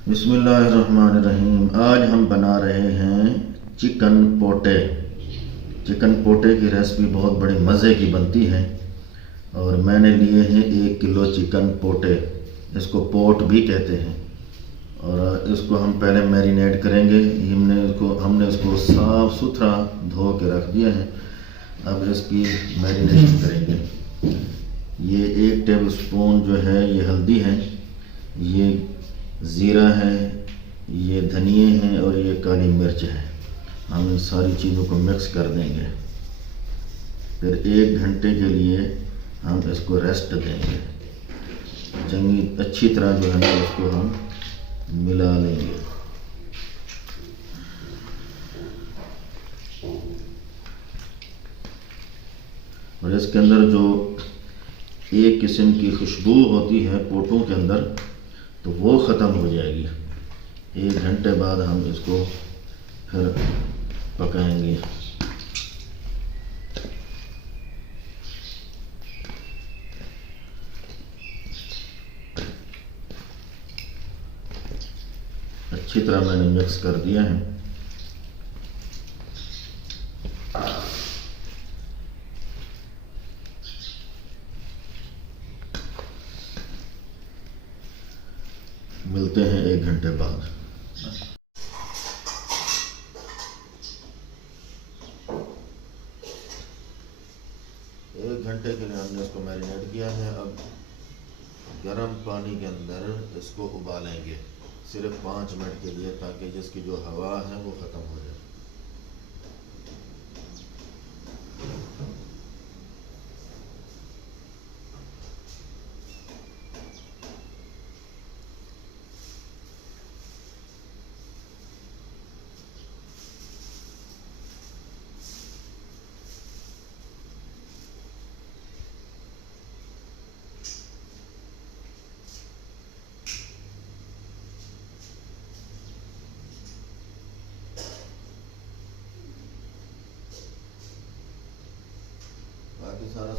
बिस्मिल्लाहिर्रहमानिर्रहीम। आज हम बना रहे हैं चिकन पोटे। चिकन पोटे की रेसिपी बहुत बड़े मज़े की बनती है और मैंने लिए हैं 1 किलो चिकन पोटे। इसको पोट भी कहते हैं। और इसको हम पहले मैरिनेट करेंगे। हमने इसको साफ़ सुथरा धो के रख दिया है। अब इसकी मैरिनेशन करेंगे। ये 1 टेबलस्पून जो है ये हल्दी है, ये ज़ीरा है, ये धनिए हैं और ये काली मिर्च है। हम इन सारी चीज़ों को मिक्स कर देंगे। फिर 1 घंटे के लिए हम इसको रेस्ट देंगे। चंगी अच्छी तरह जो है ना इसको हम मिला लेंगे। और इसके अंदर जो एक किस्म की खुशबू होती है पोटों के अंदर, तो वो ख़त्म हो जाएगी। 1 घंटे बाद हम इसको फिर पकाएंगे। अच्छी तरह मैंने मिक्स कर दिया है। मिलते हैं 1 घंटे बाद। 1 घंटे के लिए हमने इसको मैरिनेट किया है। अब गर्म पानी के अंदर इसको उबालेंगे सिर्फ 5 मिनट के लिए, ताकि जिसकी जो हवा है वो ख़त्म हो जाए। सारा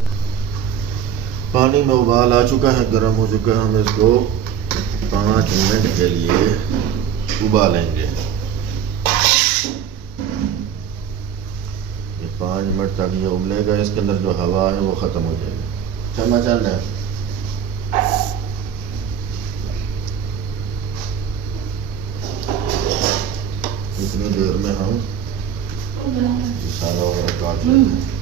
पानी में उबाल आ चुका है, गर्म हो चुका है। हम इसको 5 मिनट के लिए उबालेंगे। ये 5 मिनट तक ये उबलेगा। इसके अंदर जो हवा है वो ख़त्म हो जाएगी। चम्मच चल रहा है। इतनी देर में हम मसाला वगैरह काट लेते हैं।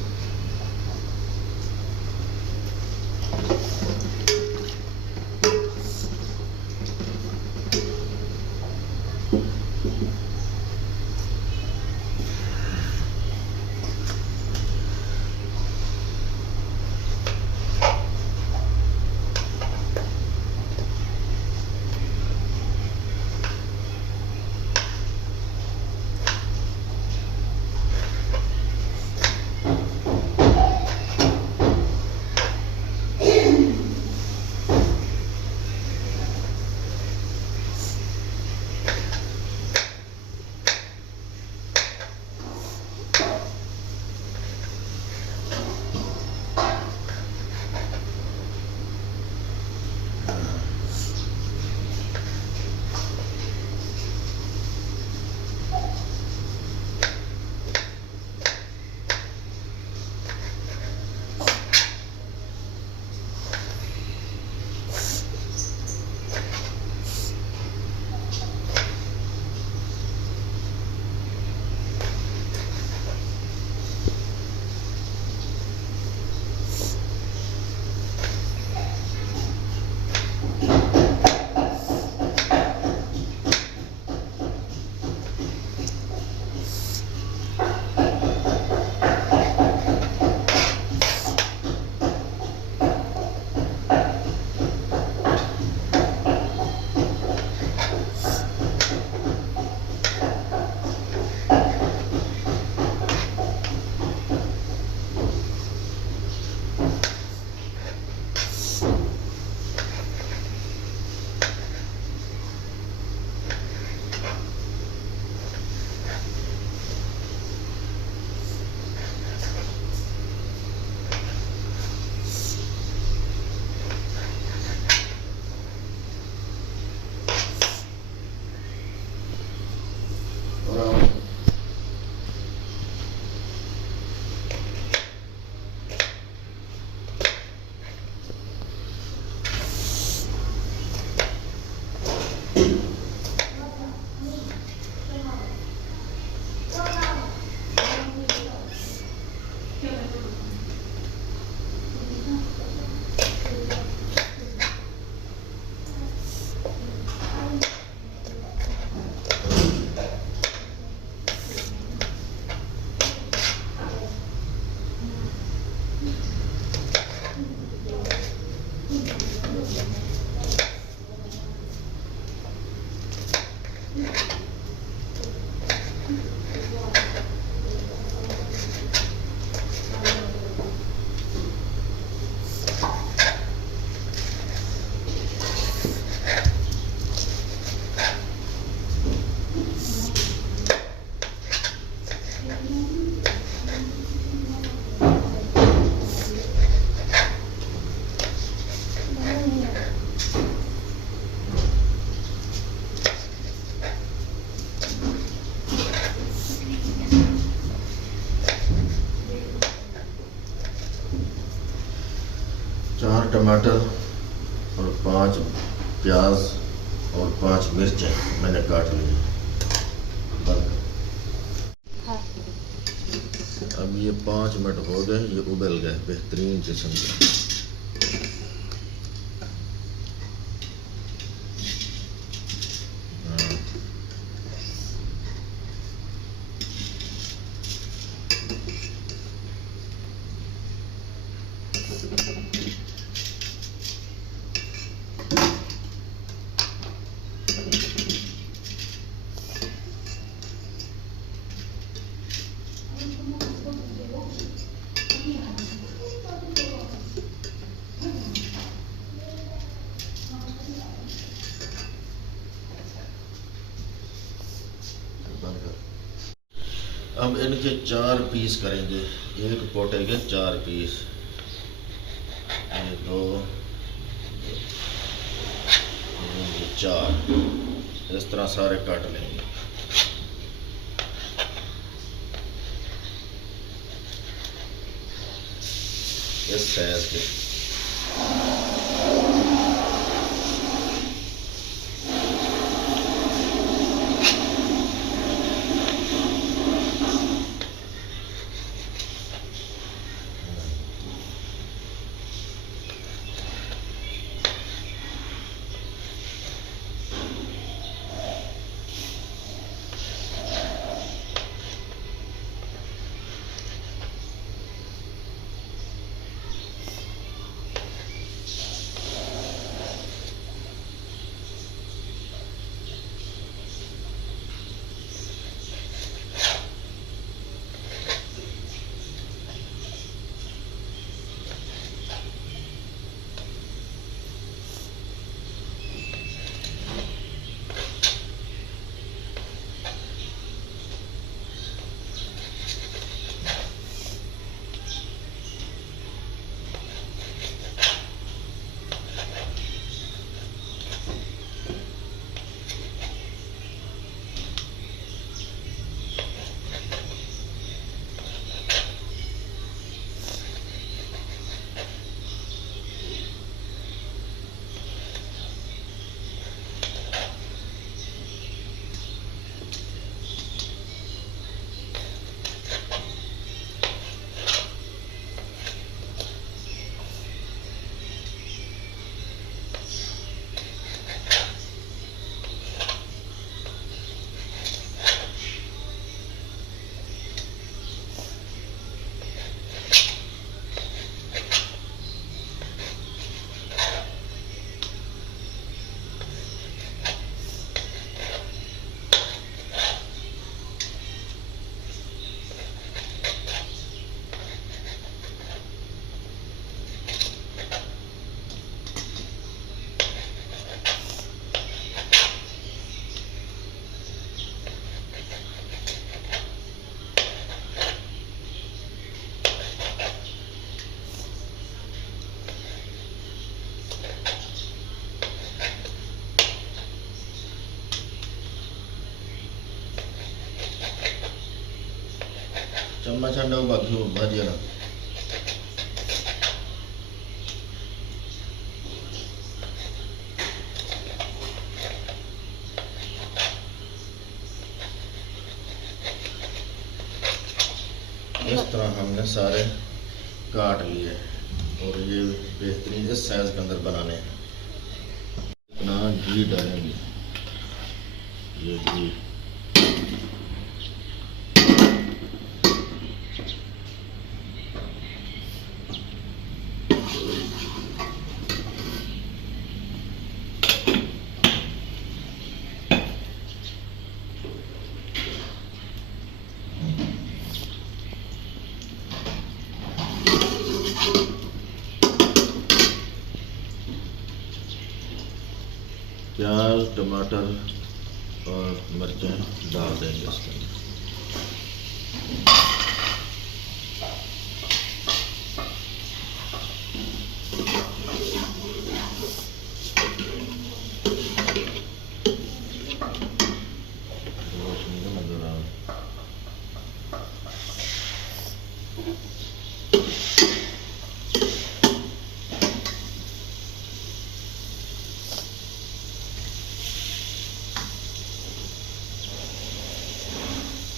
चार टमाटर और 5 प्याज और 5 मिर्चें मैंने काट ली। अब ये 5 मिनट हो गए, ये उबल गए बेहतरीन किस्म के। अब इनके 4 पीस करेंगे, एक पोटे के 4 पीस, 1 2 3 4, इस तरह सारे काट लेंगे। इस साइज के चम्मच अंडा बाकी भाजी ना। इस तरह हमने सारे काट लिए और ये बेहतरीन इस साइज के अंदर बनाने हैं। इतना घी डालेंगे, ये घी टमाटर और मिर्चें डाल देंगे इसके अंदर।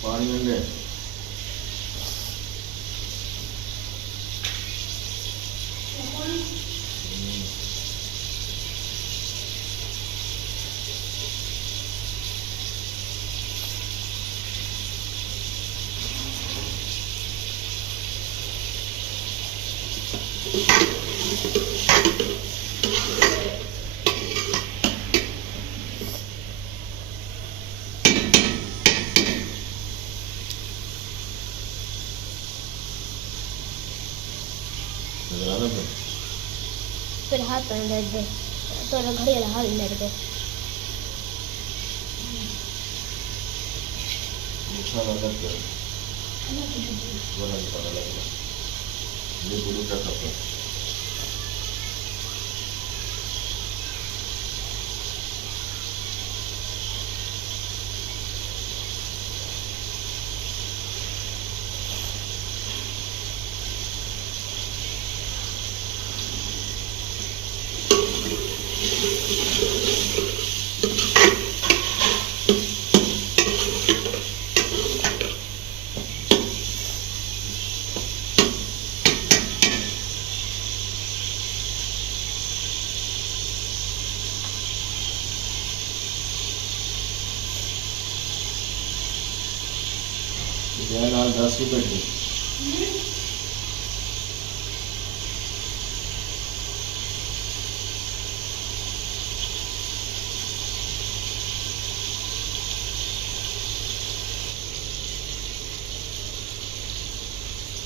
पानी लेंगे। फिर हाथ पर लग गए तो घड़ी वाला हाथ लग गए। लाल 10 रुपए की।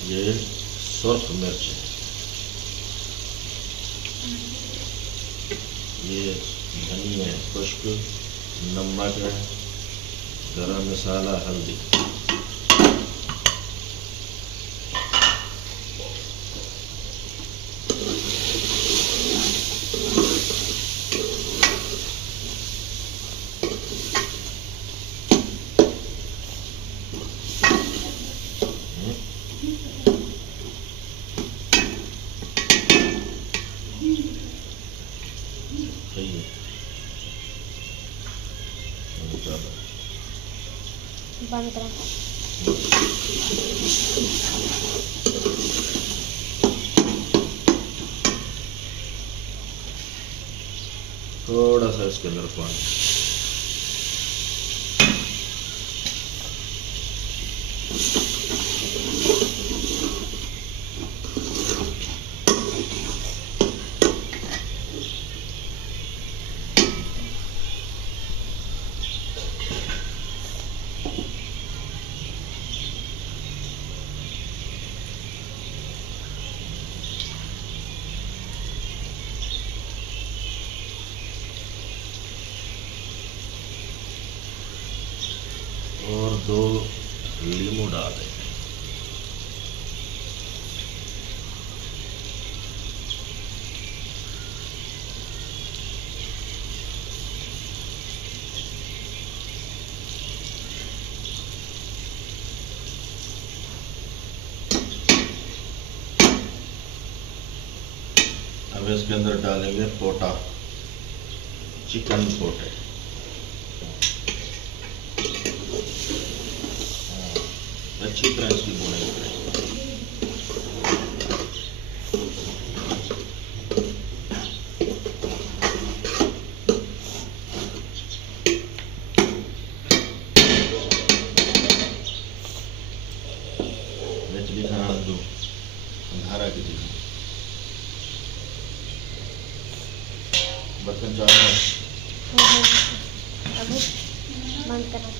ये सुर्ख मिर्च है, ये धनिया है, खुश्क नमक है, गरम मसाला, हल्दी। बंद करा। थोड़ा सा इसके अंदर पानी। और 2 लीमू डाल दें। अब इसके अंदर डालेंगे पोटा, चिकन पोटे। अच्छी तरह इसकी बुनाई करें। मछली खाना दो अंधारा की चीज बर्तन चावल अब बंद करा।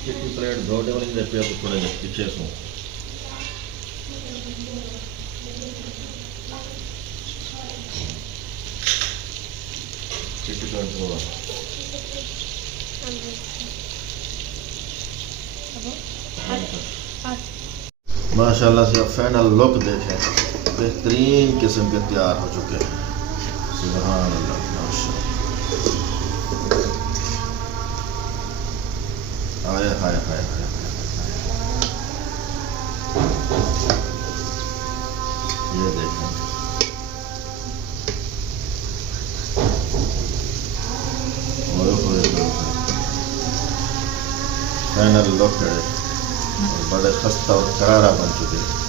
Chitti plate dua ini dia aku थोड़े पीछे सो चिट्टी प्लेट दो माशाल्लाह से फाइनल लुक देखें, बेहतरीन किस्म के तैयार हो चुके हैं। सुभान अल्लाह माशाल्लाह। हाय हाय हाय हाय, ये देखें फाइनल लुक है, बड़े खस्ता और करारा बन चुके हैं।